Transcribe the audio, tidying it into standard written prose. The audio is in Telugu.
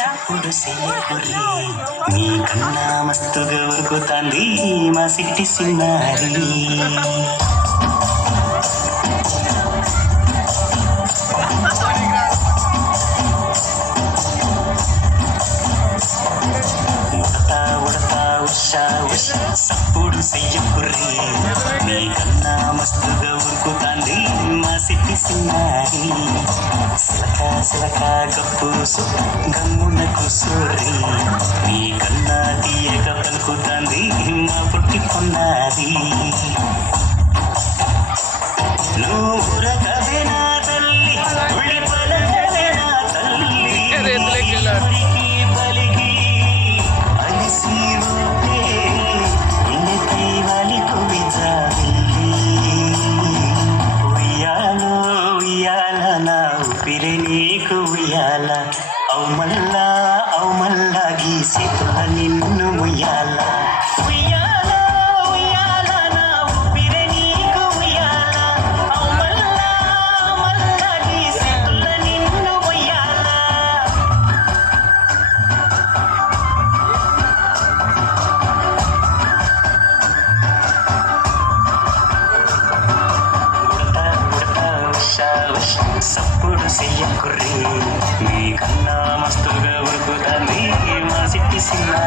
సప్పుడు చెయ్యకుర్రి నీకన్నా మస్తుగా ఉరుకుతాంది మా సిట్టి సిన్నారి. సప్పుడు చెయ్యకుర్రి నీకన్నా మస్తుగా ఉరుకుతాంది మా సిట్టి సిన్నారి. సిలక సిలక గప్పుసు గమ్మున కుసూరి నీకన్నా తీయక పలుకుతాంది మా పుట్టి పొన్నారి. నూరకవే నా తల్లి ఉళ్ళి పలకవే నా తల్లి పలికి అలిసి ఉంటే ఇంటి వాలి కువిజావిల్లి. ఉయ్యాలో ఉయ్యాల నా ఊపిరి నీకు ఉయ్యాల అవు మల్లా గీసేతుల నిన్ను ముయ్యాల. ఉయ్యాల ఉయ్యాల నా ఊపిరి నీకు ఉయ్యాల అవు మల్లా గీసేతుల నిన్ను ముయ్యాల. సప్పుడు చెయ్యకుర్రి నీకన్నా మస్తుగా ఉరుకుతాంది మా సిట్టి సిన్నా.